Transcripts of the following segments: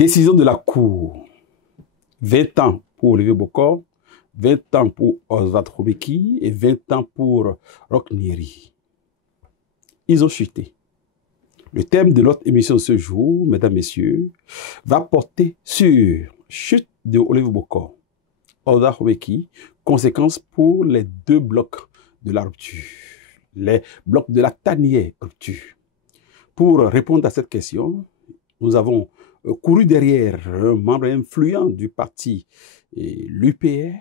Décision de la Cour. 20 ans pour Olivier Bokor, 20 ans pour Ozat Robeki et 20 ans pour Roch Neri. Ils ont chuté. Le thème de notre émission ce jour, mesdames, messieurs, va porter sur chute de Olivier Bokor, Ozat Robeki, conséquences pour les deux blocs de la rupture, les blocs de la tanière rupture. Pour répondre à cette question, nous avons couru derrière un membre influent du parti, l'UPR,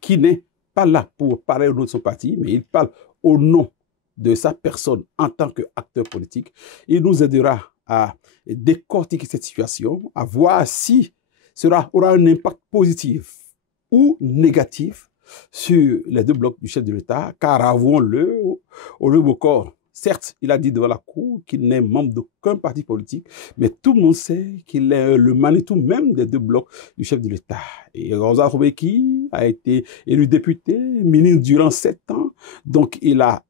qui n'est pas là pour parler au nom de son parti, mais il parle au nom de sa personne en tant qu'acteur politique. Il nous aidera à décortiquer cette situation, à voir si cela aura un impact positif ou négatif sur les deux blocs du chef de l'État, car avouons-le, Olivier Bokor, certes, il a dit devant la Cour qu'il n'est membre d'aucun parti politique, mais tout le monde sait qu'il est le Manitou même des deux blocs du chef de l'État. Et Ozat Robeki a été élu député, ministre durant 7 ans, donc il a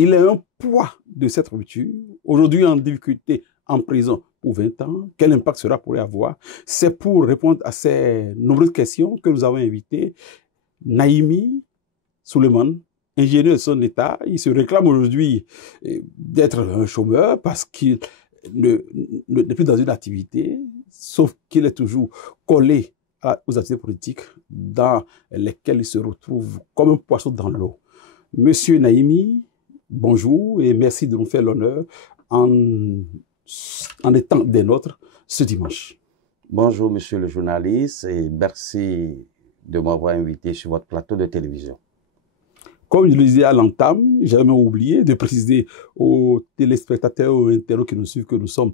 un poids de cette rupture. Aujourd'hui en difficulté, en prison pour 20 ans, quel impact cela pourrait avoir? C'est pour répondre à ces nombreuses questions que nous avons invité Naimi Suleiman, ingénieur de son État. Il se réclame aujourd'hui d'être un chômeur parce qu'il n'est plus dans une activité, sauf qu'il est toujours collé aux activités politiques dans lesquelles il se retrouve comme un poisson dans l'eau. Monsieur Naimi, bonjour et merci de nous faire l'honneur en étant des nôtres ce dimanche. Bonjour monsieur le journaliste et merci de m'avoir invité sur votre plateau de télévision. Comme je le disais à l'entame, j'avais même oublié de préciser aux téléspectateurs, aux internautes qui nous suivent que nous sommes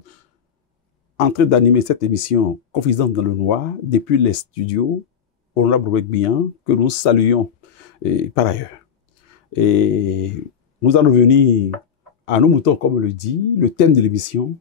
en train d'animer cette émission Confidence dans le Noir depuis les studios Honorable Rouekbian, que nous saluons par ailleurs. Et nous allons venir à nos moutons, comme on le dit, le thème de l'émission.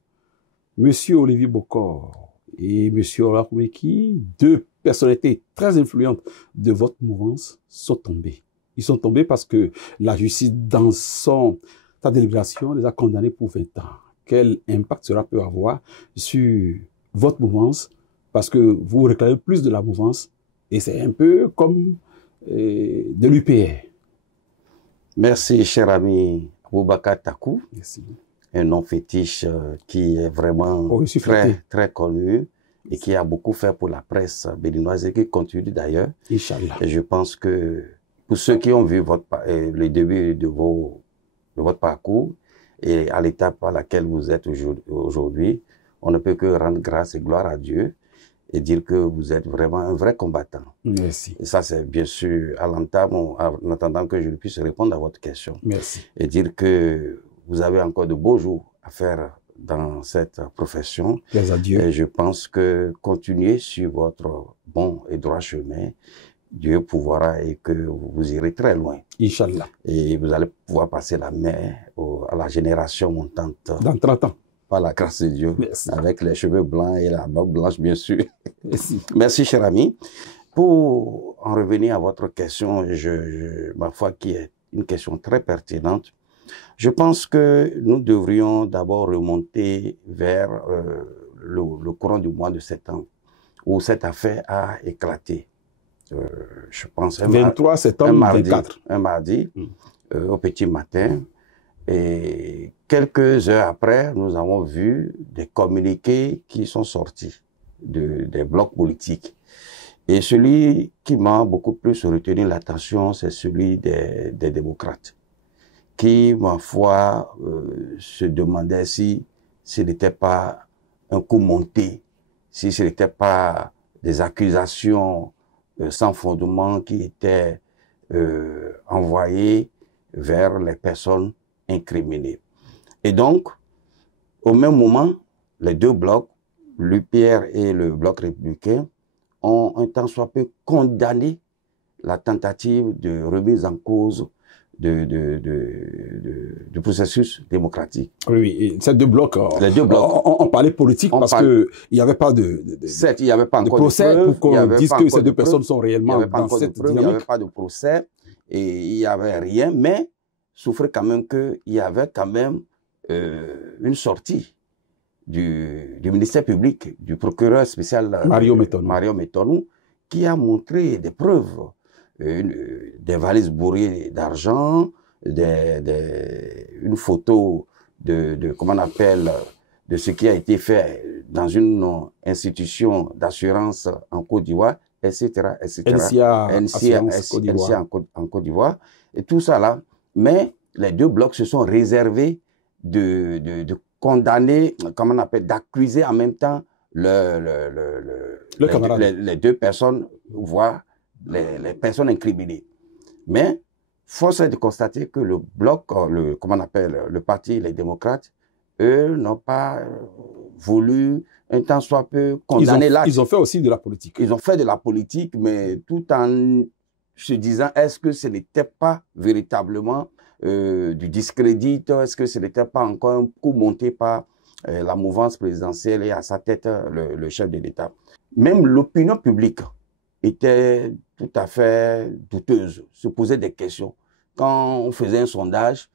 Monsieur Olivier Bokor et Monsieur Ozat Robeki, deux personnalités très influentes de votre mouvance, sont tombés. Ils sont tombés parce que la justice, dans sa délibération, les a condamnés pour 20 ans. Quel impact cela peut avoir sur votre mouvance? Parce que vous réclamez plus de la mouvance et c'est un peu comme de l'UPR. Merci, cher ami Boubacar Takou. Merci. Un nom fétiche qui est vraiment très connu et qui a beaucoup fait pour la presse béninoise et qui continue d'ailleurs. Inch'Allah. Et je pense que pour ceux qui ont vu le début de votre parcours et à l'étape à laquelle vous êtes aujourd'hui, on ne peut que rendre grâce et gloire à Dieu et dire que vous êtes vraiment un vrai combattant. Merci. Et ça, c'est bien sûr à l'entame, en attendant que je puisse répondre à votre question. Merci. Et dire que vous avez encore de beaux jours à faire dans cette profession. Grâce à Dieu. Et je pense que continuez sur votre bon et droit chemin. Dieu pourvoira et que vous irez très loin. Inch'Allah. Et vous allez pouvoir passer la main à la génération montante. Dans 30 ans. Par la grâce de Dieu. Merci. Avec les cheveux blancs et la barbe blanche, bien sûr. Merci. Merci, cher ami. Pour en revenir à votre question, ma foi, qui est une question très pertinente, je pense que nous devrions d'abord remonter vers le courant du mois de septembre, où cette affaire a éclaté. Je pense 23 septembre 24. Un mardi au petit matin. Et quelques heures après, nous avons vu des communiqués qui sont sortis des blocs politiques. Et celui qui m'a beaucoup plus retenu l'attention, c'est celui des démocrates, qui, ma foi, se demandaient si ce n'était pas un coup monté, si ce n'était pas des accusations sans fondement qui étaient envoyées vers les personnes incriminées. Et donc, au même moment, les deux blocs, l'UPR et le bloc républicain, ont un tant soit peu condamné la tentative de remise en cause du processus démocratique. Oui, et ces deux blocs, les deux blocs, on parlait politique parce qu'il n'y avait pas certes, il n'y avait pas encore de procès preuves, pour qu'on dise que ces deux personnes sont réellement dans cette dynamique. Il n'y avait pas de procès et il n'y avait rien, mais souffrait quand même qu'il y avait quand même une sortie du ministère public, du procureur spécial Mario Metonou. Mario Metonou, qui a montré des preuves, des valises bourrées d'argent, une photo comment on appelle, de ce qui a été fait dans une institution d'assurance en Côte d'Ivoire, etc., etc. NCA en Côte d'Ivoire, et tout ça là. Mais les deux blocs se sont réservés de condamner, comment on appelle, d'accuser en même temps les deux personnes, voire les personnes incriminées. Mais force est de constater que le bloc, comment on appelle, le parti, les démocrates, eux n'ont pas voulu un tant soit peu condamner l'acte. Ils ont fait aussi de la politique. Ils ont fait de la politique, mais tout en se disant, est-ce que ce n'était pas véritablement du discrédit, est-ce que ce n'était pas encore un coup monté par la mouvance présidentielle et à sa tête le chef de l'État. Même l'opinion publique était tout à fait douteuse, se posait des questions. Quand on faisait un sondage,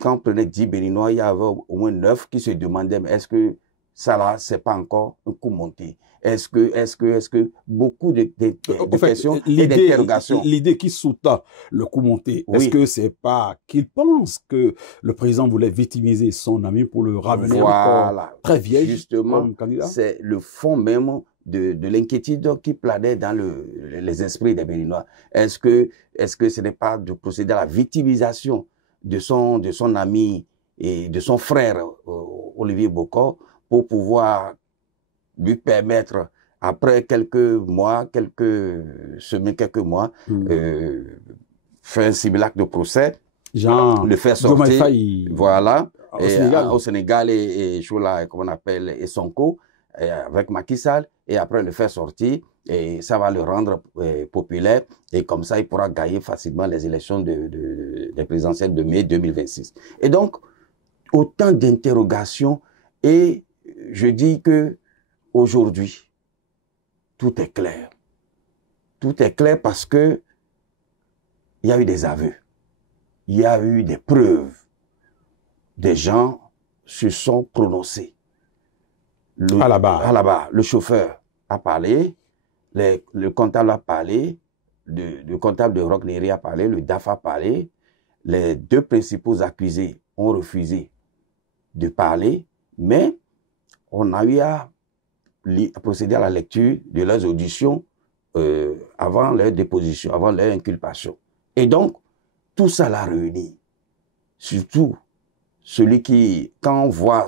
quand on prenait 10 Béninois, il y avait au moins 9 qui se demandaient, est-ce que ça là, c'est pas encore un coup monté? Est-ce que beaucoup de questions et d'interrogations. L'idée qui sous-tend le coup monté, oui. Est-ce que c'est pas qu'il pense que le président voulait victimiser son ami pour le ramener encore très vieille justement, comme candidat? C'est le fond même de l'inquiétude qui planait dans les esprits des Béninois. Est-ce que ce n'est pas de procéder à la victimisation de son ami et de son frère Olivier Bokor pour pouvoir lui permettre, après quelques mois, quelques semaines, quelques mois, faire un simulacre de procès, le faire sortir, voilà, au Sénégal et Choula, comme on appelle, et Sonko, avec Macky Sall, et après le faire sortir, et ça va le rendre populaire, et comme ça, il pourra gagner facilement les élections des présidentielles de mai 2026. Et donc, autant d'interrogations, et je dis que aujourd'hui, tout est clair. Tout est clair parce que il y a eu des aveux, il y a eu des preuves. Des gens se sont prononcés. À la barre, le chauffeur a parlé, le comptable a parlé, le comptable de Rocknery a parlé, le DAF a parlé. Les deux principaux accusés ont refusé de parler, mais on a eu à procéder à la lecture de leurs auditions avant leur déposition, avant leur inculpation. Et donc, tout ça l'a réuni. Surtout, celui qui, quand on voit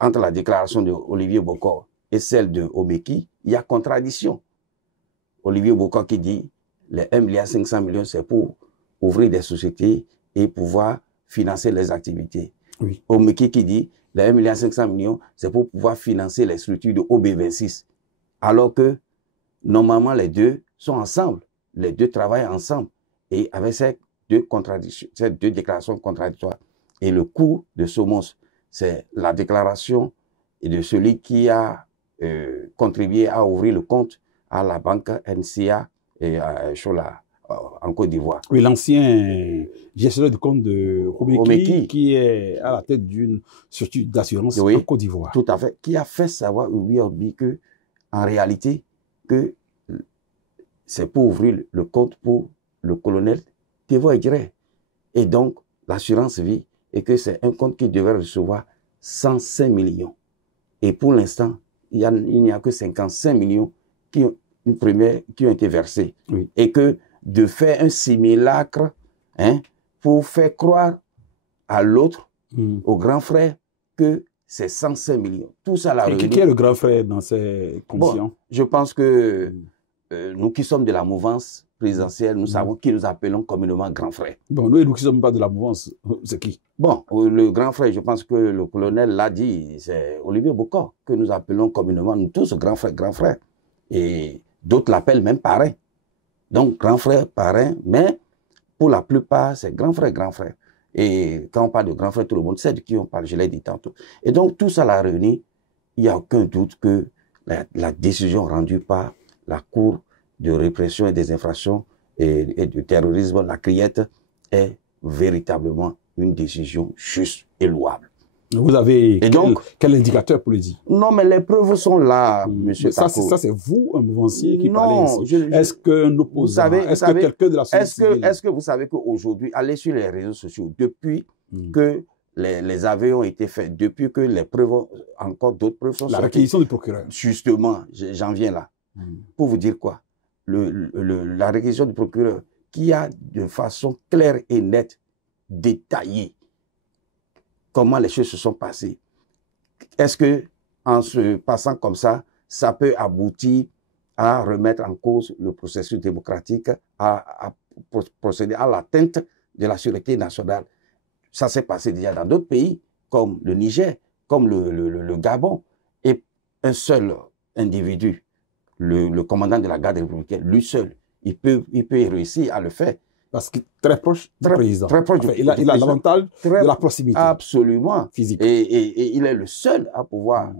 entre la déclaration de Olivier Bokor et celle de Omeki, il y a contradiction. Olivier Bokor qui dit, les 1,5 milliard, c'est pour ouvrir des sociétés et pouvoir financer les activités. Oui. Omeki qui dit, les 1,5 milliard, c'est pour pouvoir financer les structures de OB26. Alors que, normalement, les deux sont ensemble. Les deux travaillent ensemble. Et avec ces deux déclarations contradictoires. Et le coup de Somos, c'est la déclaration de celui qui a contribué à ouvrir le compte à la banque NCA et à Chola, en Côte d'Ivoire. Oui, l'ancien gestionnaire de compte de Omeki, qui est à la tête d'une structure d'assurance en Côte d'Ivoire. Tout à fait. Qui a fait savoir, oui, que, en réalité, que c'est pour ouvrir le compte pour le colonel Thévo Edjere. Et donc, l'assurance vie, et que c'est un compte qui devrait recevoir 105 millions. Et pour l'instant, il n'y a que 55 millions qui ont été versés. Oui. Et que de faire un simulacre pour faire croire à l'autre, au grand frère, que c'est 105 millions. Tout ça l'a réuni. Qui est le grand frère dans ces conditions? Bon, je pense que nous qui sommes de la mouvance présidentielle, nous savons qui nous appelons communément grand frère. Bon, nous qui ne sommes pas de la mouvance, c'est qui? Bon, le grand frère, je pense que le colonel l'a dit, c'est Olivier Bokor, que nous appelons communément, nous tous, grand frère, grand frère. Et d'autres l'appellent même parrain. Donc, grand frère, parrain, mais pour la plupart, c'est grand frère, grand frère. Et quand on parle de grand frère, tout le monde sait de qui on parle, je l'ai dit tantôt. Et donc, tout ça l'a réuni, il n'y a aucun doute que la décision rendue par la Cour de répression et des infractions et du terrorisme, la CRIET, est véritablement une décision juste et louable. Vous avez donc, quel indicateur pour le dire? Non, mais les preuves sont là, monsieur Tako. Ça, c'est vous, un mouvancier, qui parlez ici. Non, est-ce qu'un opposant, est-ce que quelqu'un de la société civile... Est-ce que vous savez qu'aujourd'hui, allez sur les réseaux sociaux, depuis que les aveux ont été faits, depuis que les preuves, encore d'autres preuves sont sorties. La réquisition du procureur. Justement, j'en viens là. Pour vous dire quoi? La réquisition du procureur, qui a de façon claire et nette, détaillé comment les choses se sont passées. Est-ce que, en se passant comme ça peut aboutir à remettre en cause le processus démocratique, à procéder à l'atteinte de la sûreté nationale? Ça s'est passé déjà dans d'autres pays, comme le Niger, comme le Gabon. Et un seul individu, le commandant de la garde républicaine, lui seul, il peut réussir à le faire. Parce qu'il est très proche du président. Très proche il a l'avantage de la proximité. Absolument. Physique. Et il est le seul à pouvoir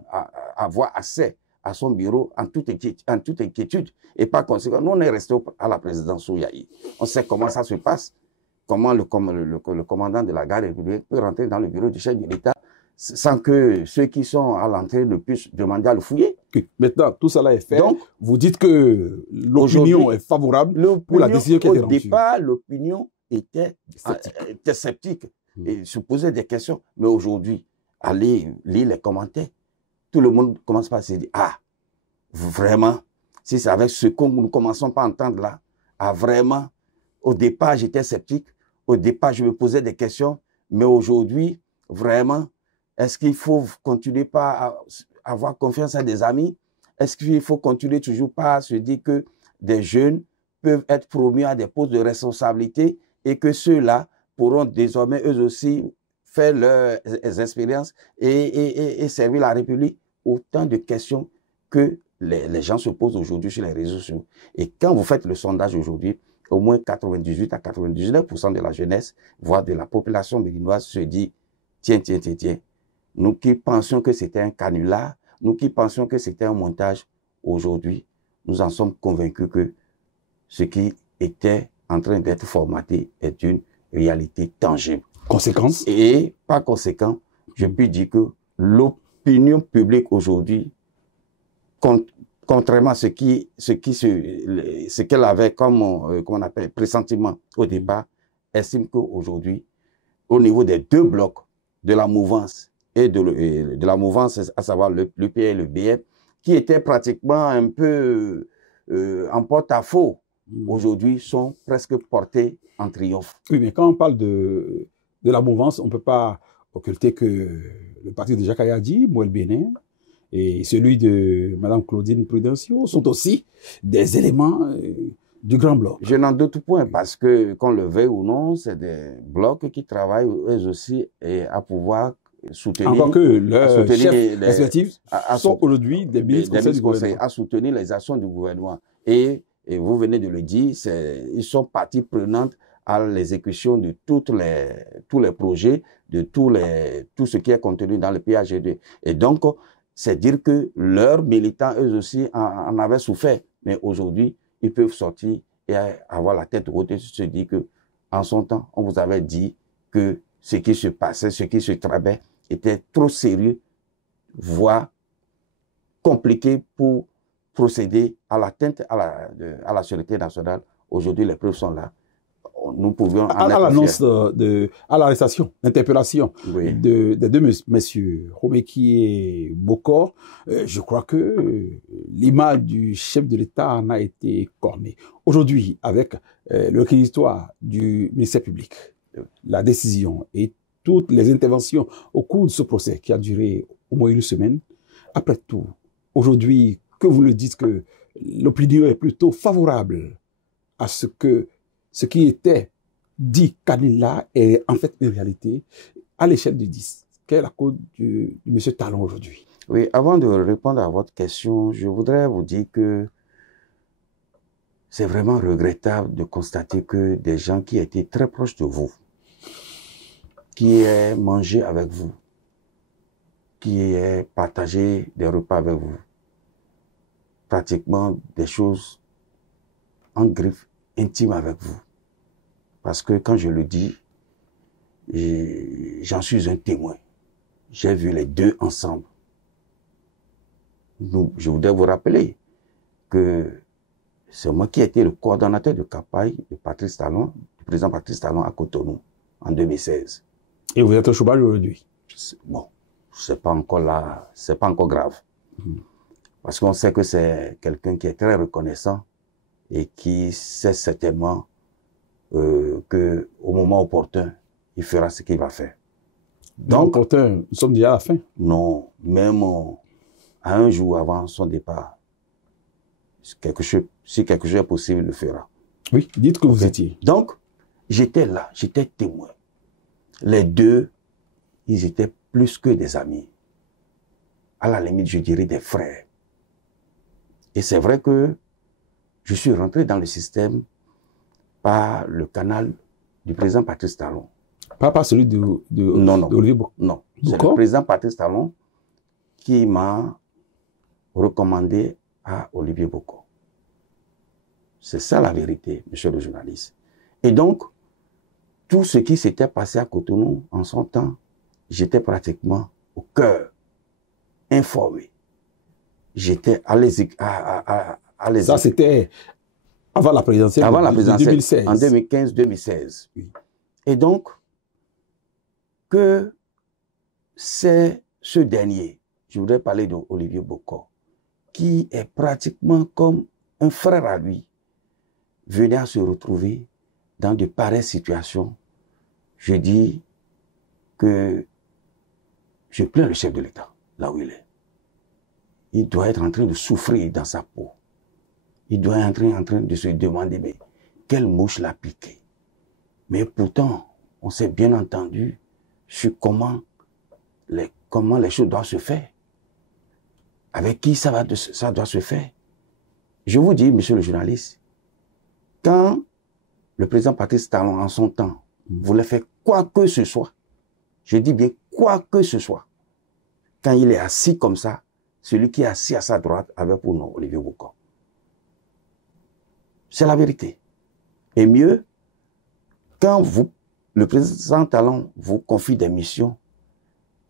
avoir accès à son bureau en toute inquiétude. Et par conséquent, nous, on est resté à la présidence Ouyahi. On sait comment ça se passe, comment le commandant de la garde républicaine peut rentrer dans le bureau du chef de l'État sans que ceux qui sont à l'entrée ne puissent demander à le fouiller. Maintenant, tout cela est fait. Donc, vous dites que l'opinion est favorable pour la décision qui a été rendue. Au départ, l'opinion était sceptique et se posait des questions. Mais aujourd'hui, allez lire les commentaires. Tout le monde commence par se dire, ah, vraiment, si c'est avec ce que nous ne commençons pas à entendre là, ah, vraiment, au départ, j'étais sceptique. Au départ, je me posais des questions. Mais aujourd'hui, vraiment, est-ce qu'il faut continuer à avoir confiance à des amis? Est-ce qu'il faut continuer toujours pas à se dire que des jeunes peuvent être promus à des postes de responsabilité et que ceux-là pourront désormais eux aussi faire leurs expériences et servir la République? Autant de questions que les gens se posent aujourd'hui sur les réseaux sociaux. Et quand vous faites le sondage aujourd'hui, au moins 98 à 99% de la jeunesse, voire de la population béninoise, se dit, tiens, nous qui pensions que c'était un canular, nous qui pensions que c'était un montage, aujourd'hui, nous en sommes convaincus que ce qui était en train d'être formaté est une réalité tangible. Conséquence? Et par conséquent, je puis dire que l'opinion publique aujourd'hui, contrairement à ce qu'elle avait comme on appelle pressentiment au départ, estime qu'aujourd'hui, au niveau des deux blocs de la mouvance et de la mouvance, à savoir l'UPR et le BN, qui étaient pratiquement un peu en porte-à-faux, aujourd'hui sont presque portés en triomphe. Oui, mais quand on parle de la mouvance, on ne peut pas occulter que le parti de Jacques Ayadi, Mouel Bénin, et celui de Mme Claudine Prudencio sont aussi des éléments du grand bloc. Je n'en doute point, parce que, qu'on le veuille ou non, c'est des blocs qui travaillent eux aussi à pouvoir soutenir. Encore que leurs chefs respectifs sont aujourd'hui des ministres du gouvernement. À soutenir les actions du gouvernement. Et vous venez de le dire, ils sont partie prenante à l'exécution de tous les projets, de tout ce qui est contenu dans le PAGD. Et donc, c'est dire que leurs militants, eux aussi, en avaient souffert. Mais aujourd'hui, ils peuvent sortir et avoir la tête haute et se dire que, en son temps, on vous avait dit que ce qui se passait, ce qui se tramait, était trop sérieux, voire compliqué pour procéder à l'atteinte à la sûreté nationale. Aujourd'hui, les preuves sont là. Nous pouvions à l'annonce à l'arrestation, l'interpellation des deux messieurs, Romeki et Bokor, je crois que l'image du chef de l'État en a été cornée. Aujourd'hui, avec le réquisitoire du ministère public, la décision et toutes les interventions au cours de ce procès qui a duré au moins une semaine, après tout, aujourd'hui, que vous le dites que l'opinion est plutôt favorable à ce qui était dit Canilla est en fait une réalité à l'échelle du 10. Quelle est la cause du monsieur Talon aujourd'hui? Oui, avant de répondre à votre question, je voudrais vous dire que c'est vraiment regrettable de constater que des gens qui étaient très proches de vous, qui aient mangé avec vous, qui aient partagé des repas avec vous, pratiquement des choses en griffe intime avec vous. Parce que quand je le dis, j'en suis un témoin. j'ai vu les deux ensemble. Je voudrais vous rappeler que c'est moi qui ai été le coordonnateur de campagne de Patrice Talon, du président Patrice Talon à Cotonou en 2016. Et vous êtes au chômage aujourd'hui? Bon, c'est pas encore là, c'est pas encore grave. Parce qu'on sait que c'est quelqu'un qui est très reconnaissant et qui sait certainement que au moment opportun, il fera ce qu'il va faire. Donc, opportun, nous sommes déjà à la fin. Non, même à un jour avant son départ, si quelque chose est possible, il le fera. Oui, dites que vous étiez. Donc, j'étais là, j'étais témoin. Les deux, ils étaient plus que des amis. À la limite, je dirais des frères. Et c'est vrai que je suis rentré dans le système par le canal du président Patrice Talon. Pas par celui d'Olivier Bocor. Non, c'est le président Patrice Talon qui m'a recommandé à Olivier Bocor. C'est ça la vérité, monsieur le journaliste. Et donc, tout ce qui s'était passé à Cotonou en son temps, j'étais pratiquement au cœur, informé. J'étais à les... Ça, c'était avant la présidentielle, avant la présidentielle 2016. En 2015-2016. Oui. Et donc, que c'est ce dernier, je voudrais parler d'Olivier Bocor, qui est pratiquement comme un frère à lui, venait à se retrouver dans de pareilles situations. Je dis que je plains le chef de l'État, là où il est. Il doit être en train de souffrir dans sa peau. Il doit être en train de se demander, mais quelle mouche l'a piqué? Mais pourtant, on s'est bien entendu sur comment les choses doivent se faire. Avec qui ça doit se faire. Je vous dis, monsieur le journaliste, quand le président Patrice Talon, en son temps, voulait faire quoi que ce soit, je dis bien quoi que ce soit, quand il est assis comme ça, celui qui est assis à sa droite avait pour nom Olivier Bocor. C'est la vérité. Et mieux, quand le président Talon vous confie des missions,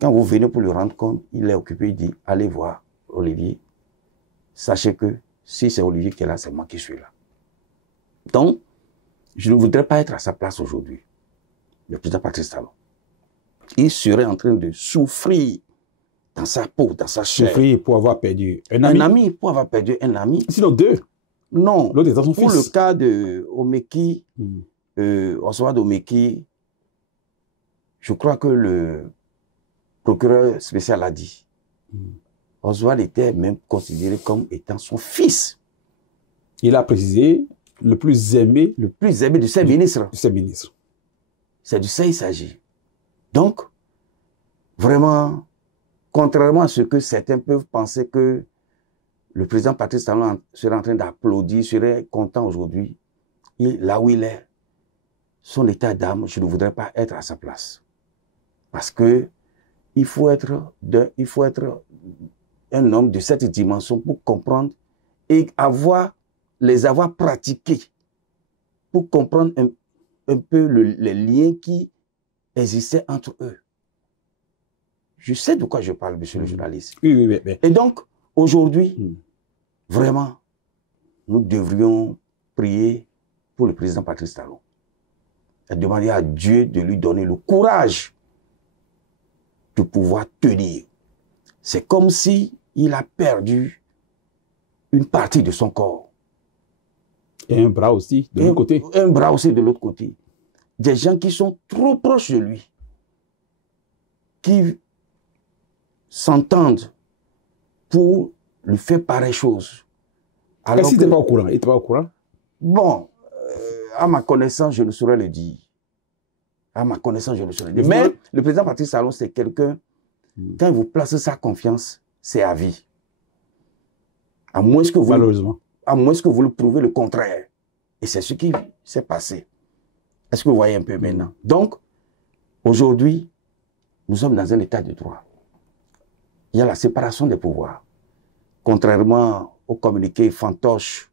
quand vous venez pour lui rendre compte, il est occupé, il dit, allez voir Olivier. Sachez que si c'est Olivier qui est là, c'est moi qui suis là. Donc, je ne voudrais pas être à sa place aujourd'hui, le président Patrice Talon. Il serait en train de souffrir dans sa peau, dans sa chair. Souffrir pour avoir perdu un ami. Un ami, pour avoir perdu un ami. Sinon deux. Non. L'autre est dans son pour fils. Le cas de Omeki, Oswald Omeki, je crois que le procureur spécial a dit. Oswald était même considéré comme étant son fils. Il a précisé le plus aimé. Le plus aimé de ses ministres. De ses ministres. C'est de ça qu'il s'agit. Donc, vraiment, contrairement à ce que certains peuvent penser que le président Patrice Talon serait en train d'applaudir, serait content aujourd'hui, là où il est, son état d'âme, je ne voudrais pas être à sa place. Parce que il faut être un homme de cette dimension pour comprendre et les avoir pratiqués, pour comprendre un peu les liens qui existaient entre eux. Je sais de quoi je parle, monsieur le journaliste. Oui. Et donc, aujourd'hui, vraiment, nous devrions prier pour le président Patrice Talon et demander à Dieu de lui donner le courage de pouvoir tenir. C'est comme si il a perdu une partie de son corps. Et un bras aussi de l'autre côté. Un bras aussi de l'autre côté. Des gens qui sont trop proches de lui, qui s'entendent pour lui faire pareille chose. Est-ce qu'il n'était pas au courant? Il n'était pas au courant? Bon, à ma connaissance, je ne saurais le dire. À ma connaissance, je ne saurais le dire. Mais le président Patrice Talon, c'est quelqu'un, quand il vous place sa confiance, c'est à vie. À moins que vous, malheureusement. À moins que vous le prouvez le contraire. Et c'est ce qui s'est passé. Est-ce que vous voyez un peu maintenant? Donc, aujourd'hui, nous sommes dans un état de droit. Il y a la séparation des pouvoirs. Contrairement au communiqué fantoche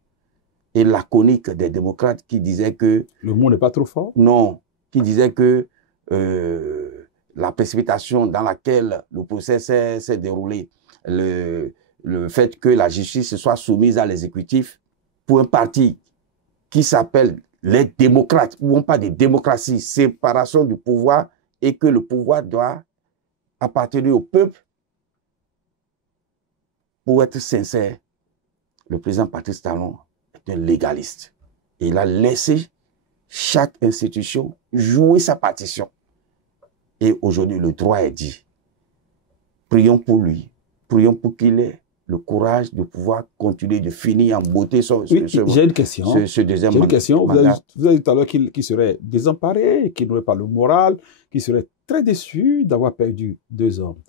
et laconique des démocrates qui disaient que... Le mot n'est pas trop fort? Non, qui disaient que la précipitation dans laquelle le procès s'est déroulé, le fait que la justice soit soumise à l'exécutif pour un parti qui s'appelle les démocrates, où on parle de démocratie, séparation du pouvoir et que le pouvoir doit appartenir au peuple. Pour être sincère, le président Patrice Talon est un légaliste. Et il a laissé chaque institution jouer sa partition. Et aujourd'hui, le droit est dit. Prions pour lui. Prions pour qu'il ait le courage de pouvoir continuer de finir en beauté j'ai une question. Ce deuxième mandat. J'ai une question. Vous avez dit tout à l'heure qu'il serait désemparé, qu'il n'aurait pas le moral, qu'il serait très déçu d'avoir perdu 2 hommes.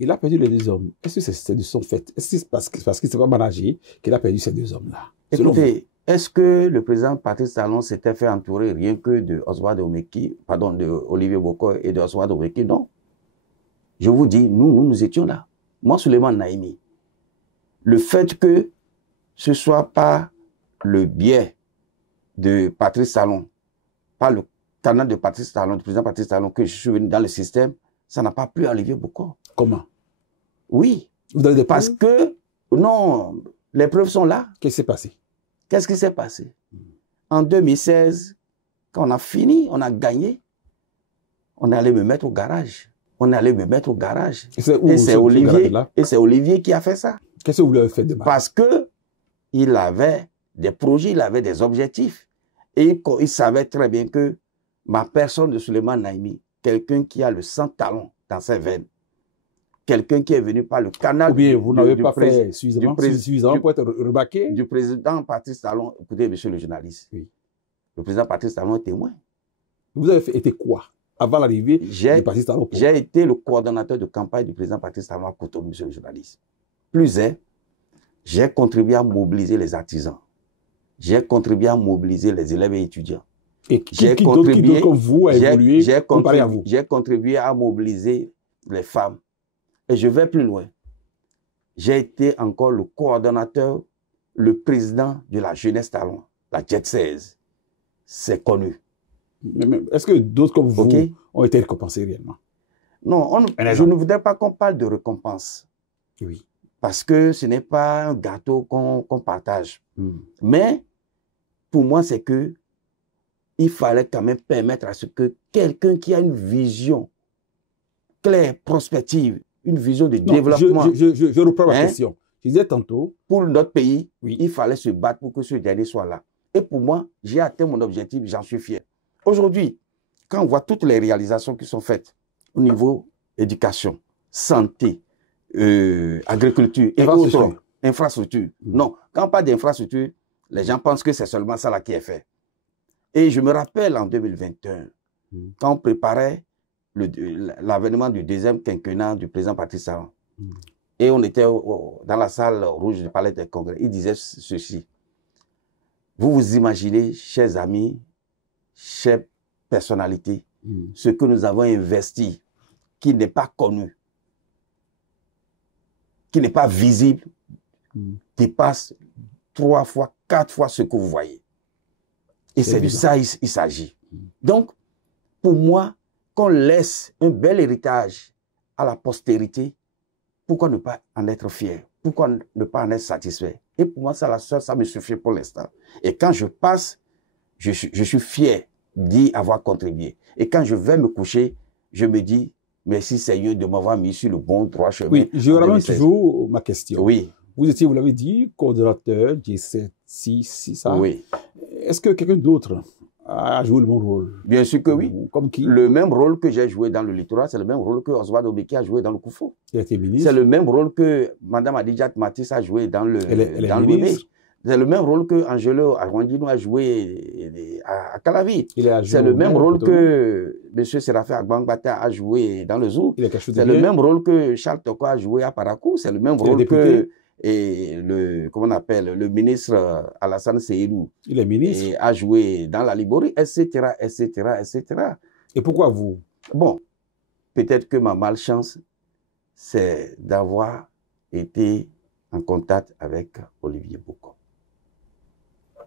Il a perdu les 2 hommes. Est-ce que c'est de son fait? Est-ce que c'est parce qu'il ne s'est pas managé qu'il a perdu ces 2 hommes-là? Écoutez, est-ce que le président Patrice Talon s'était fait entourer rien que de Oswald Omeki, pardon, de Olivier Bokor et de Oswald Omeki? Non. Je vous dis, nous étions là. Moi, Souleymane Naimi. Le fait que ce soit pas le biais de Patrice Talon, pas le canal de Patrice Talon, du président Patrice Talon, que je suis venu dans le système, ça n'a pas plu à Olivier Bokor. Comment? Oui. Vous avez des parce que, non, les preuves sont là. Qu'est-ce qui s'est passé? Qu'est-ce qui s'est passé? En 2016, quand on a fini, on a gagné, on est allé me mettre au garage. On est allé me mettre au garage. Et c'est Olivier qui a fait ça. Qu'est-ce que vous lui avez fait de mal? Parce que il avait des projets, il avait des objectifs. Et il savait très bien que ma personne de Souleymane Naimi, quelqu'un qui a le sang talon dans ses veines, quelqu'un qui est venu par le canal... Ou bien vous n'avez pas fait suffisamment pour être remarqué? Du président Patrice Talon. Écoutez, monsieur le journaliste, oui. Le président Patrice Talon est témoin. Vous avez été quoi avant l'arrivée de Patrice Talon? J'ai été le coordonnateur de campagne du président Patrice Talon à Cotonou, monsieur le journaliste. Plus est, j'ai contribué à mobiliser les artisans. J'ai contribué à mobiliser les élèves et étudiants. Et qui comme vous a évolué comparé à vous? J'ai contribué à mobiliser les femmes. Et je vais plus loin. J'ai été encore le coordonnateur, le président de la jeunesse Talon, la Jet 16. C'est connu. Est-ce que d'autres comme vous ont été récompensés réellement? Non, je ne voudrais pas qu'on parle de récompense. Oui. Parce que ce n'est pas un gâteau qu'on partage. Mais pour moi, c'est que il fallait quand même permettre à ce que quelqu'un qui a une vision claire, prospective, une vision de développement. Je reprends ma question. Je disais tantôt. Pour notre pays, il fallait se battre pour que ce dernier soit là. Et pour moi, j'ai atteint mon objectif, j'en suis fier. Aujourd'hui, quand on voit toutes les réalisations qui sont faites au niveau éducation, santé, agriculture et autres infrastructures. Non, quand on parle d'infrastructure, les gens pensent que c'est seulement ça là qui est fait. Et je me rappelle en 2021, quand on préparait l'avènement du 2e quinquennat du président Patrice Talon, et on était dans la salle rouge du Palais des Congrès, il disait ceci. Vous vous imaginez, chers amis, chères personnalités, ce que nous avons investi, qui n'est pas connu, qui n'est pas visible, dépasse 3 fois, 4 fois ce que vous voyez. Et c'est de ça il s'agit. Donc, pour moi, qu'on laisse un bel héritage à la postérité, pourquoi ne pas en être fier? Pourquoi ne pas en être satisfait? Et pour moi, ça me suffit pour l'instant. Et quand je passe, je suis fier d'y avoir contribué. Et quand je vais me coucher, je me dis, merci Seigneur de m'avoir mis sur le bon droit chemin. Oui, je ramène toujours ma question. Oui. Vous étiez, vous l'avez dit, coordonnateur G7, si ça. Oui. Est-ce que quelqu'un d'autre a joué le même rôle? Bien sûr que oui. Comme qui? Le même rôle que j'ai joué dans le littoral, c'est le même rôle que Oswald Omeki a joué dans le Koufo. Il a été ministre. C'est le même rôle que Mme Adidjat Matisse a joué dans le ministre. C'est le même rôle que Angelo Arwandino a joué à Calavi. C'est le même rôle que M. Séraphin Agbangbata a joué dans le Zoo. C'est le même rôle que Charles Toko a joué à Parakou. C'est le même rôle que le ministre Alassane Seyidou a joué dans la Libori, etc., etc., etc. Et pourquoi vous? Bon, peut-être que ma malchance, c'est d'avoir été en contact avec Olivier Bokor.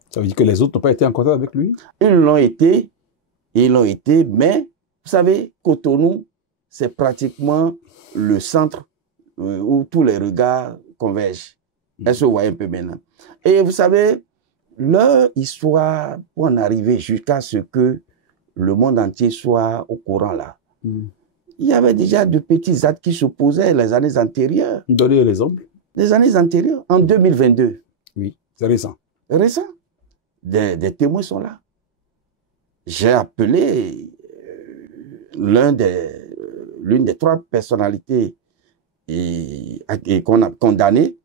Ça veut dire que les autres n'ont pas été en contact avec lui? Ils l'ont été, mais vous savez, Cotonou, c'est pratiquement le centre où tous les regards convergent. Est-ce que vous voyez un peu maintenant? Et vous savez, leur histoire, pour en arriver jusqu'à ce que le monde entier soit au courant là, il y avait déjà de petits actes qui s'opposaient les années antérieures. Donnez l'exemple. Les années antérieures, en 2022. Oui, c'est récent. Récent. Des témoins sont là. J'ai appelé l'une des 3 personnalités qu'on a condamnées.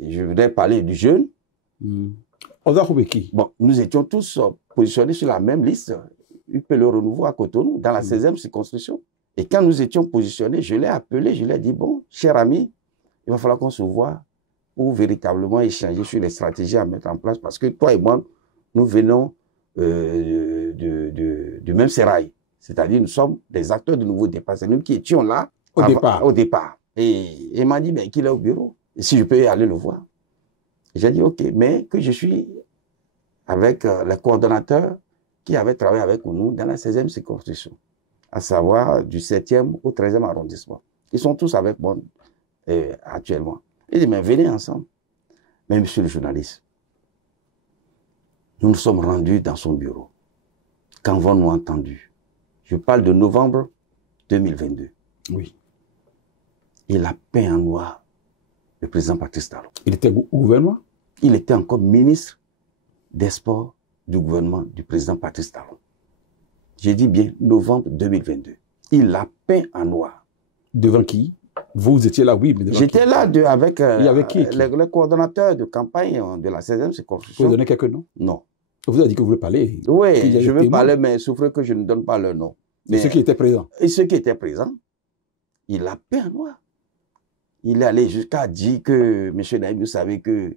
Je voudrais parler du jeune. Ozat Khoubeki. Bon, nous étions tous positionnés sur la même liste. UP Le Renouveau à Cotonou, dans la 16e circonscription. Et quand nous étions positionnés, je l'ai appelé, je lui ai dit, bon, cher ami, il va falloir qu'on se voit pour véritablement échanger sur les stratégies à mettre en place, parce que toi et moi, nous venons du même sérail. C'est-à-dire, nous sommes des acteurs de nouveau départ. C'est nous qui étions là au départ. Et il m'a dit qu'il est au bureau, et si je peux aller le voir. J'ai dit, OK, mais que je suis avec les coordonnateurs qui avaient travaillé avec nous dans la 16e circonscription, à savoir du 7e au 13e arrondissement. Ils sont tous avec moi actuellement. Il dit, mais venez ensemble. Mais monsieur le journaliste, nous nous sommes rendus dans son bureau. Qu'avons-nous entendu? Je parle de novembre 2022. Oui. Il a peint en noir le président Patrice Talon. Il était au gouvernement? Il était encore ministre des Sports du gouvernement du président Patrice Talon. J'ai dit bien novembre 2022. Il l'a peint en noir. Devant qui? Vous étiez là, oui, mais devant qui? J'étais là avec qui? Les coordonnateurs de campagne de la 16e circonscription. Vous donnez quelques noms? Non. Vous avez dit que vous voulez parler? Oui, je veux parler, mais souffrez que je ne donne pas leur nom. Mais ceux qui étaient présents? Et ceux qui étaient présents, il l'a peint en noir. Il est allé jusqu'à dire que, M. Naïm, vous savez que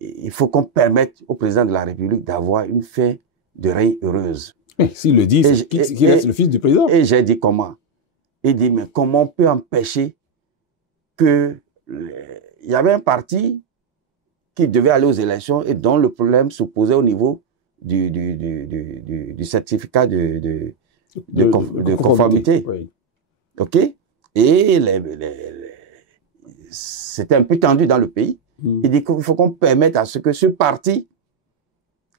il faut qu'on permette au président de la République d'avoir une fin de règne heureuse. Mais s'il le dit, c'est qui reste le fils du président? Et j'ai dit comment? Il dit, mais comment on peut empêcher que... Il y avait un parti qui devait aller aux élections et dont le problème se posait au niveau du certificat de conformité. Oui. OK? Et c'était un peu tendu dans le pays. Il dit qu'il faut qu'on permette à ce que ce parti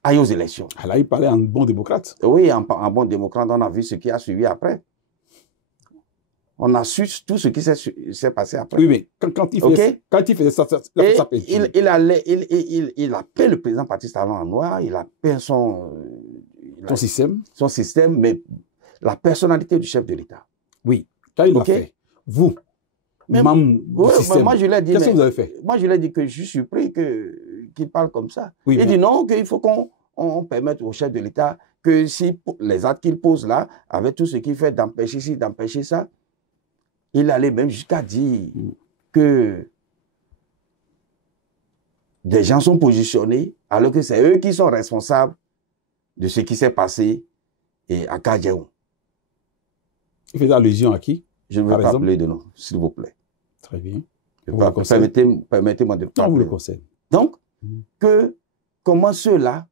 aille aux élections. Ah là, il parlait en bon démocrate. Oui, en bon démocrate, on a vu ce qui a suivi après. On a su tout ce qui s'est passé après. Oui, mais quand il faisait ça, il a peint le président Patrice Talon en noir, il a peint son système, mais la personnalité du chef de l'État. Oui, quand il l'a fait, vous, moi, je lui ai dit, qu'est-ce que vous avez fait? Moi, je lui ai dit que je suis surpris qu'il parle comme ça. Oui, il dit non, qu'il faut qu'on permette au chef de l'État que si les actes qu'il pose là, avec tout ce qu'il fait d'empêcher ci, d'empêcher ça, il allait même jusqu'à dire que des gens sont positionnés alors que c'est eux qui sont responsables de ce qui s'est passé à Kadjaou. Il faisait allusion à qui? Je ne veux pas appeler de nom, s'il vous plaît. Très bien. Permettez-moi de parler. Non, vous le conseillez. Donc, comment ceux-là,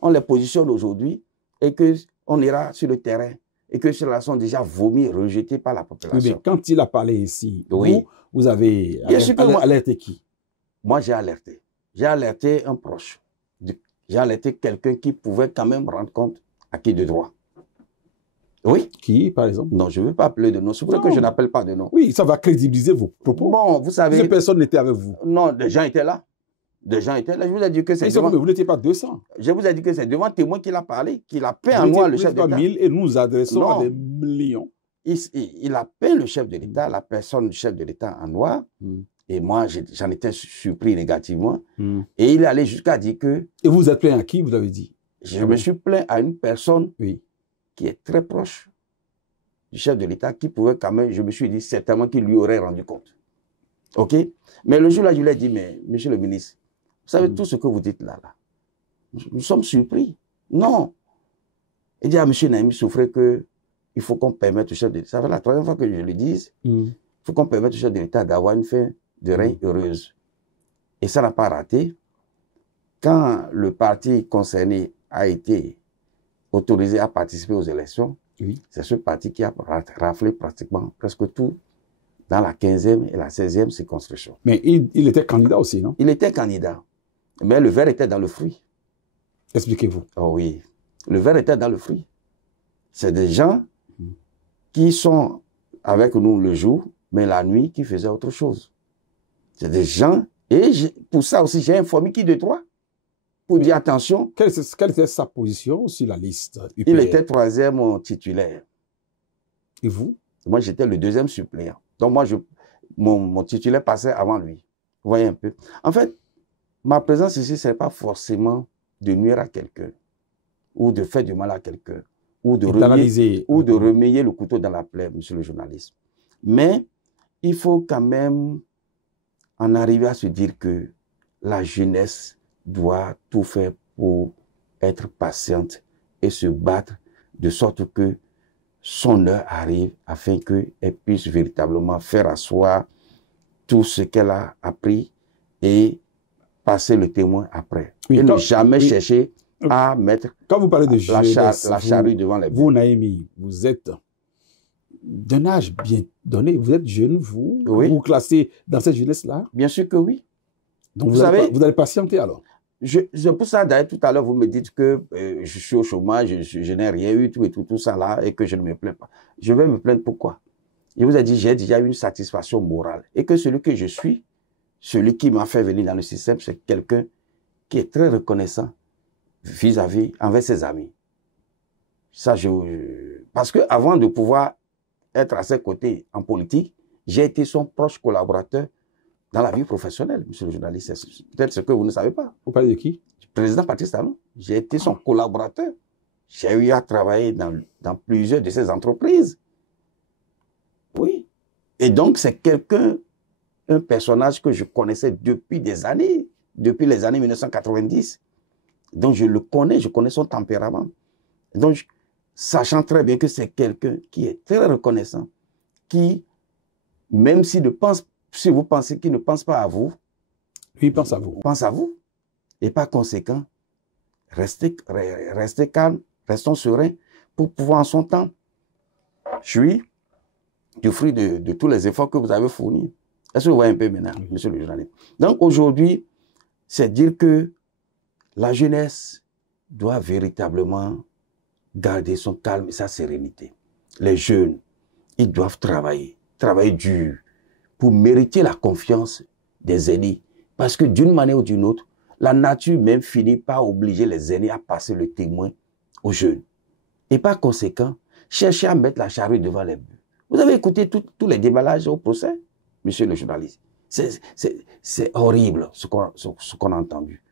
on les positionne aujourd'hui et qu'on ira sur le terrain et que ceux-là sont déjà vomis, rejetés par la population. Oui, mais quand il a parlé ici, vous avez alerté qui? Moi, j'ai alerté. J'ai alerté un proche. J'ai alerté quelqu'un qui pouvait quand même rendre compte à qui de droit. Oui. Qui, par exemple? Non, je ne veux pas appeler de nom. C'est pour ça que je n'appelle pas de nom. Oui, ça va crédibiliser vos propos. Bon, vous savez... Ces personnes n'étaient avec vous. Non, des gens étaient là. Des gens étaient là. Je vous ai dit que c'est devant... Mais vous n'étiez pas 200. Je vous ai dit que c'est devant témoin qu'il a parlé, qu'il a peint en noir le chef d'État. 1000 et nous nous adressons à des millions. Il a peint le chef de l'État, la personne du chef de l'État en noir. Et moi, j'en étais surpris négativement. Et il est allé jusqu'à dire que... Et vous êtes plaint à qui, vous avez dit? Je me suis plaint à une personne qui est très proche du chef de l'État, qui pouvait quand même, je me suis dit certainement qu'il lui aurait rendu compte. OK? Mais le jour-là, je lui ai dit, mais monsieur le ministre, vous savez tout ce que vous dites là, nous sommes surpris. Non. Il dit à monsieur Naïm Souffré qu'il faut qu'on permette au chef de l'État, ça fait la 3e fois que je le dise, il faut qu'on permette au chef de l'État d'avoir une fin de règne heureuse. Et ça n'a pas raté. Quand le parti concerné a été autorisé à participer aux élections, Oui. C'est ce parti qui a raflé pratiquement presque tout dans la 15e et la 16e circonscription. Mais il était candidat aussi, non? Il était candidat, mais le verre était dans le fruit. Expliquez-vous. Oh oui, le verre était dans le fruit. C'est des gens qui sont avec nous le jour, mais la nuit qui faisaient autre chose. C'est des gens, et pour ça aussi, j'ai informé qui de trois pour dire attention. Quelle était sa position sur la liste UPR? Il était 3e titulaire. Et vous? Moi, j'étais le 2e suppléant. Donc, moi, mon titulaire passait avant lui. Vous voyez un peu. En fait, ma présence ici, ce n'est pas forcément de nuire à quelqu'un, ou de faire du mal à quelqu'un, ou de remuer le couteau dans la plaie, monsieur le journaliste. Mais il faut quand même en arriver à se dire que la jeunesse doit tout faire pour être patiente et se battre de sorte que son heure arrive afin qu'elle puisse véritablement faire asseoir tout ce qu'elle a appris et passer le témoin après. Oui, et ne jamais chercher à mettre quand vous parlez de jeunesse, la charrue devant les bœufs. Vous, Naïmi, vous êtes d'un âge bien donné. Vous êtes jeune, vous? Oui. Vous classez dans cette jeunesse-là? Bien sûr que oui. Donc vous allez patienter alors? C'est pour ça, d'ailleurs, tout à l'heure, vous me dites que je suis au chômage, je n'ai rien eu, tout ça là, et que je ne me plains pas. Je vais me plaindre pourquoi? Je vous ai dit, j'ai déjà eu une satisfaction morale. Et que celui que je suis, celui qui m'a fait venir dans le système, c'est quelqu'un qui est très reconnaissant vis-à-vis, envers ses amis. Ça, parce que avant de pouvoir être à ses côtés en politique, j'ai été son proche collaborateur dans la vie professionnelle, monsieur le journaliste. C'est peut-être ce que vous ne savez pas. Vous parlez de qui? Le président Patrice Talon. J'ai été son collaborateur. J'ai eu à travailler dans plusieurs de ses entreprises. Oui. Et donc, c'est un personnage que je connaissais depuis des années, depuis les années 1990. Donc, je le connais, je connais son tempérament. Donc, sachant très bien que c'est quelqu'un qui est très reconnaissant, qui, même si vous pensez qu'il ne pense pas à vous, lui pense à vous. Pense à vous. Et par conséquent, restez calme, restons sereins pour pouvoir en son temps. Je suis du fruit de tous les efforts que vous avez fournis. Est-ce que vous voyez un peu maintenant, monsieur le journaliste? Donc aujourd'hui, c'est dire que la jeunesse doit véritablement garder son calme et sa sérénité. Les jeunes, ils doivent travailler dur pour mériter la confiance des aînés. Parce que d'une manière ou d'une autre, la nature même finit par obliger les aînés à passer le témoin aux jeunes. Et par conséquent, chercher à mettre la charrue devant les bœufs. Vous avez écouté tous les déballages au procès, monsieur le journaliste. C'est horrible ce qu'on a entendu.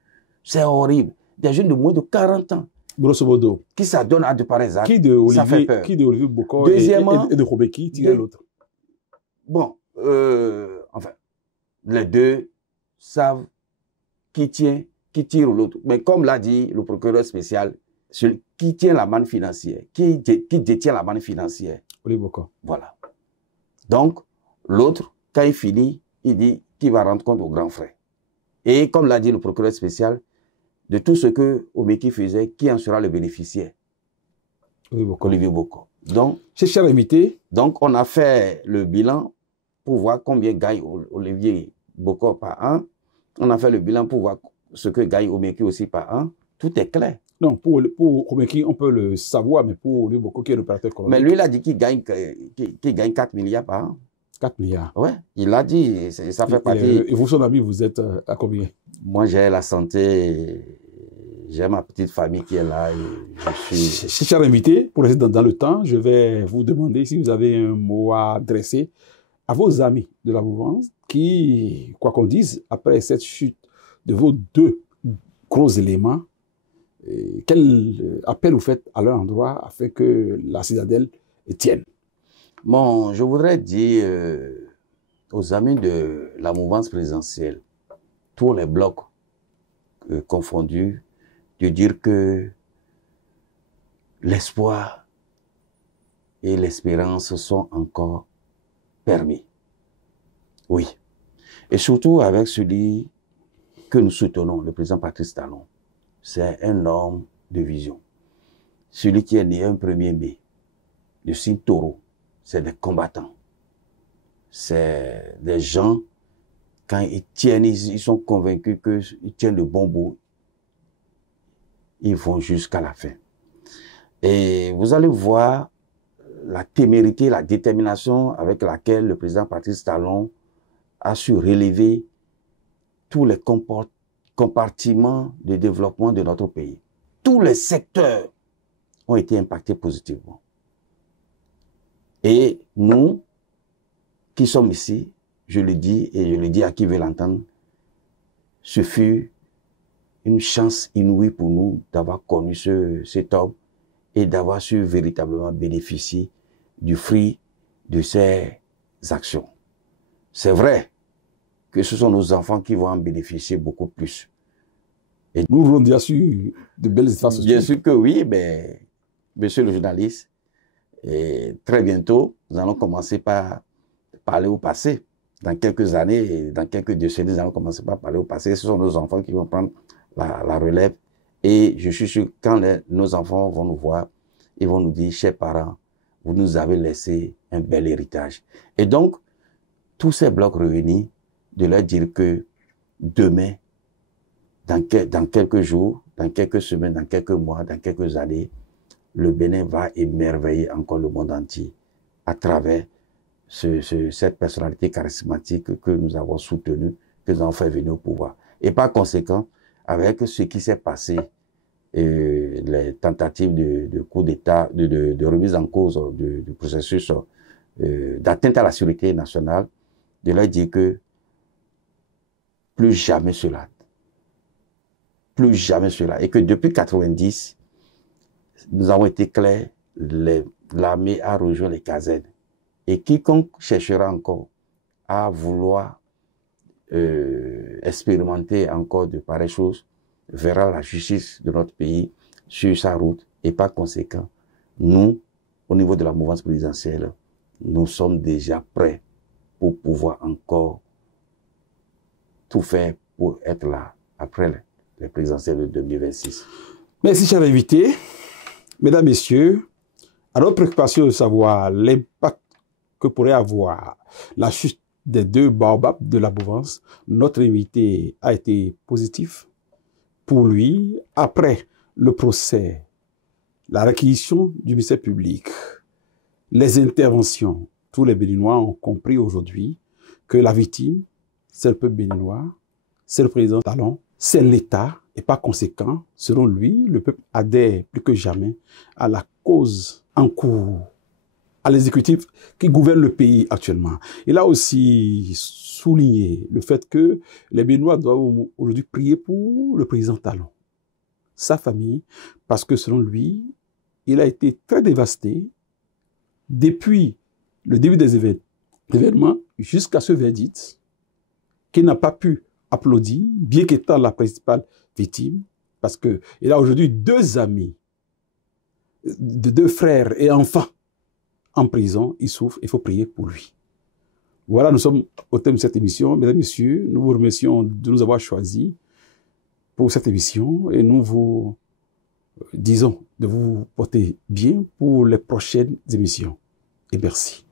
C'est horrible. Des jeunes de moins de 40 ans. Grosso modo. Qui s'adonnent à de pareils actes. Qui de Olivier Bokor et de Robeki tirait l'autre? Bon, enfin, les deux savent qui tire l'autre. Mais comme l'a dit le procureur spécial, celui qui tient la manne financière, qui détient la manne financière. Olivier Bokor. Voilà. Donc, l'autre, quand il finit, il dit qu'il va rendre compte au grand frère. Et comme l'a dit le procureur spécial, de tout ce que Omeki faisait, qui en sera le bénéficiaire? Olivier Bokor. Donc, cher invité. Donc, on a fait le bilan pour voir combien gagne Olivier Bokor par an. On a fait le bilan pour voir ce que gagne Omeki aussi par an. Tout est clair. Non, pour Omeki, on peut le savoir, mais pour Olivier Bokor, qui est l'opérateur économique. Mais lui, il a dit qu'il gagne 4 milliards par an. 4 milliards. Ouais, il a dit, ça fait partie. Et vous, son ami, vous êtes à combien? Moi, j'ai la santé, j'ai ma petite famille qui est là. Et je suis... Cher invité, pour rester dans le temps, je vais vous demander si vous avez un mot à adresser à vos amis de la mouvance qui, quoi qu'on dise, après cette chute de vos deux gros éléments, quel appel vous faites à leur endroit afin que la citadelle tienne? Bon, je voudrais dire aux amis de la mouvance présidentielle, tous les blocs confondus, de dire que l'espoir et l'espérance sont encore permis. Oui. Et surtout avec celui que nous soutenons, le président Patrice Talon. C'est un homme de vision. Celui qui est né un 1er mai le signe taureau, c'est des combattants. C'est des gens, quand ils tiennent, ils sont convaincus qu'ils tiennent le bon bout, ils vont jusqu'à la fin. Et vous allez voir la témérité, la détermination avec laquelle le président Patrice Talon a su relever tous les compartiments de développement de notre pays. Tous les secteurs ont été impactés positivement. Et nous, qui sommes ici, je le dis et je le dis à qui veut l'entendre, ce fut une chance inouïe pour nous d'avoir connu cet homme et d'avoir su véritablement bénéficier du fruit de ces actions. C'est vrai que ce sont nos enfants qui vont en bénéficier beaucoup plus. Et nous aurons déjà su de belles histoires. Bien sûr que oui, mais monsieur le journaliste, et très bientôt, nous allons commencer par parler au passé. Dans quelques années, dans quelques décennies, nous allons commencer par parler au passé. Ce sont nos enfants qui vont prendre la relève. Et je suis sûr que quand nos enfants vont nous voir, ils vont nous dire, chers parents, vous nous avez laissé un bel héritage. Et donc, tous ces blocs réunis, de leur dire que demain, dans quelques jours, dans quelques semaines, dans quelques mois, dans quelques années, le Bénin va émerveiller encore le monde entier à travers cette personnalité charismatique que nous avons soutenue, que nous avons fait venir au pouvoir. Et par conséquent, avec ce qui s'est passé, les tentatives de coup d'État, de remise en cause du processus d'atteinte à la sécurité nationale, de leur dire que plus jamais cela. Plus jamais cela. Et que depuis 90, nous avons été clairs, l'armée a rejoint les casernes. Et quiconque cherchera encore à vouloir expérimenter encore de pareilles choses, verra la justice de notre pays sur sa route. Et par conséquent, nous, au niveau de la mouvance présidentielle, nous sommes déjà prêts pour pouvoir encore tout faire pour être là après les présidentielles de 2026. Merci, chers invités. Mesdames, Messieurs, à notre préoccupation de savoir l'impact que pourrait avoir la chute des deux baobabs de la mouvance, notre invité a été positif. Pour lui, après le procès, la réquisition du ministère public, les interventions, tous les Béninois ont compris aujourd'hui que la victime, c'est le peuple béninois, c'est le président Talon, c'est l'État, et par conséquent, selon lui, le peuple adhère plus que jamais à la cause en cours, à l'exécutif qui gouverne le pays actuellement. Il a aussi souligné le fait que les Béninois doivent aujourd'hui prier pour le président Talon, sa famille, parce que selon lui, il a été très dévasté depuis le début des événements jusqu'à ce verdict, qu'il n'a pas pu applaudir, bien qu'étant la principale victime, parce qu'il a aujourd'hui deux amis, deux frères et enfants en prison, il souffre, il faut prier pour lui. Voilà, nous sommes au thème de cette émission. Mesdames et messieurs, nous vous remercions de nous avoir choisis pour cette émission et nous vous disons de vous porter bien pour les prochaines émissions. Et merci.